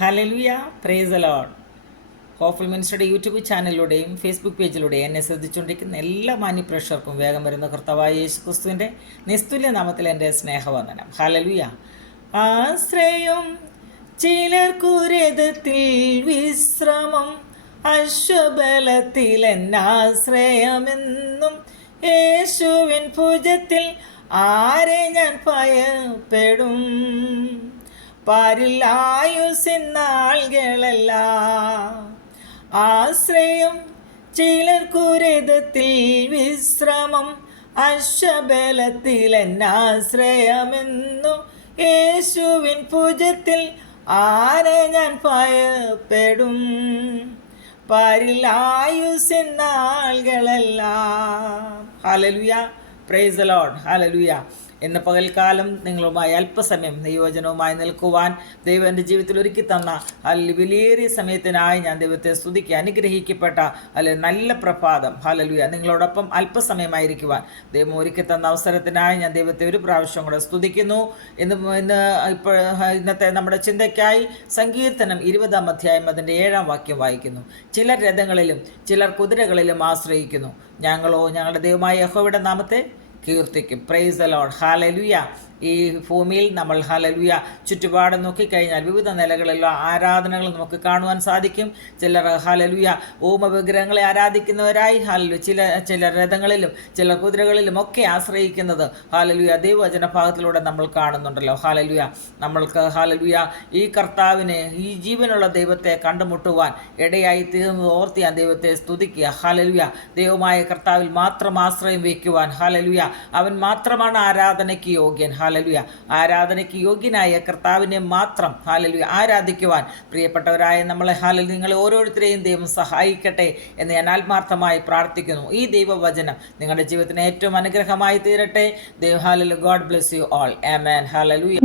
Hallelujah, praise the Lord. Hopeful മിനിസ്റ്ററുടെ YouTube ചാനലിലൂടെയും Facebook പേജിലൂടെയും എന്നെ ശ്രദ്ധിച്ചുകൊണ്ടിരിക്കുന്ന എല്ലാ മാന്യപ്രേക്ഷകർക്കും വേഗം വരുന്ന കർത്താവായ യേശു ക്രിസ്തുവിൻ്റെ നിസ്തുല്യ നാമത്തിൽ എൻ്റെ സ്നേഹവന്ദനം. ഹല്ലേലൂയ. ആശ്രയം ചിലർക്കുരതത്തിൽ വിശ്രമം, അശ്വബലത്തിൽ എന്നാശ്രയമെന്നും യേശുവിൻ ഭുജത്തിൽ ആരെ ഞാൻ ഭയപ്പെടും. പാരിൽ ആയുസിന്നാളുകളല്ല ആശ്രയം ചിലർക്കുരതത്തിൽ വിശ്രമം, അശ്വബലത്തിൽ എന്നാശ്രയമെന്നു യേശുവിൻ ഭുജത്തിൽ ആരെ ഞാൻ ഭയപ്പെടും. പാരിൽ ആയുസിന്നാളുകളല്ല. ഹല്ലേലൂയ, പ്രൈസ് ദി ലോർഡ്. ഹല്ലേലൂയ. ഇന്ന് പകൽക്കാലം നിങ്ങളുമായി അല്പസമയം ദൈവവചനവുമായി നിൽക്കുവാൻ ദൈവം എൻ്റെ ജീവിതത്തിൽ ഒരുക്കി തന്ന വിലയേറിയ സമയത്തിനായി ഞാൻ ദൈവത്തെ സ്തുതിക്കുക. അനുഗ്രഹിക്കപ്പെട്ട നല്ല പ്രഭാതം. ഹല്ലേലൂയ. നിങ്ങളോടൊപ്പം അല്പസമയമായിരിക്കുവാൻ ദൈവം ഒരുക്കി തന്ന അവസരത്തിനായി ഞാൻ ദൈവത്തെ ഒരു പ്രാവശ്യം കൂടെ സ്തുതിക്കുന്നു. ഇന്നത്തെ നമ്മുടെ ചിന്തയ്ക്കായി സങ്കീർത്തനം 20-ാം അധ്യായം അതിൻ്റെ 7-ാം വാക്യം വായിക്കുന്നു. ചിലർ രഥങ്ങളിലും ചിലർ കുതിരകളിലും ആശ്രയിക്കുന്നു, ഞങ്ങളോ ഞങ്ങളുടെ ദൈവമായ യഹോവയുടെ നാമത്തെ കീർത്തിക്കും. Praise the Lord. ഹല്ലേലൂയ. ഈ ഭൂമിയിൽ നമ്മൾ ഹല്ലേലൂയ ചുറ്റുപാട് നോക്കിക്കഴിഞ്ഞാൽ വിവിധ നിലകളിലുള്ള ആരാധനകൾ നമുക്ക് കാണുവാൻ സാധിക്കും. ചിലർ ഹല്ലേലൂയ വിഗ്രഹങ്ങളെ ആരാധിക്കുന്നവരായി ചില രഥങ്ങളിലും ചില കുതിരകളിലും ഒക്കെ ആശ്രയിക്കുന്നത് ഹല്ലേലൂയ ദൈവവചന ഭാഗത്തിലൂടെ നമ്മൾ കാണുന്നുണ്ടല്ലോ. ഹല്ലേലൂയ. നമ്മൾക്ക് ഹല്ലേലൂയ ഈ കർത്താവിനെ, ഈ ജീവനുള്ള ദൈവത്തെ കണ്ടുമുട്ടുവാൻ ഇടയായി തീർന്നത് ഓർത്ത് ഞാൻ ദൈവത്തെ സ്തുതിക്കുക. ഹല്ലേലൂയ. ദൈവമായ കർത്താവിൽ മാത്രം ആശ്രയം വയ്ക്കുവാൻ ഹല്ലേലൂയ അവൻ മാത്രമാണ് ആരാധനയ്ക്ക് യോഗ്യൻ. ഹല്ലേലൂയ. ആരാധനയ്ക്ക് യോഗ്യനായ കർത്താവിനെ മാത്രം ഹല്ലേലൂയ ആരാധിക്കുവാൻ പ്രിയപ്പെട്ടവരായ നമ്മളെ നിങ്ങളെ ഓരോരുത്തരെയും ദൈവം സഹായിക്കട്ടെ എന്ന് ഞാൻ ആത്മാർത്ഥമായി പ്രാർത്ഥിക്കുന്നു. ഈ ദൈവവചനം നിങ്ങളുടെ ജീവിതത്തിന് ഏറ്റവും അനുഗ്രഹമായി തീരട്ടെ. Hallelujah. God bless you all. Amen. Hallelujah.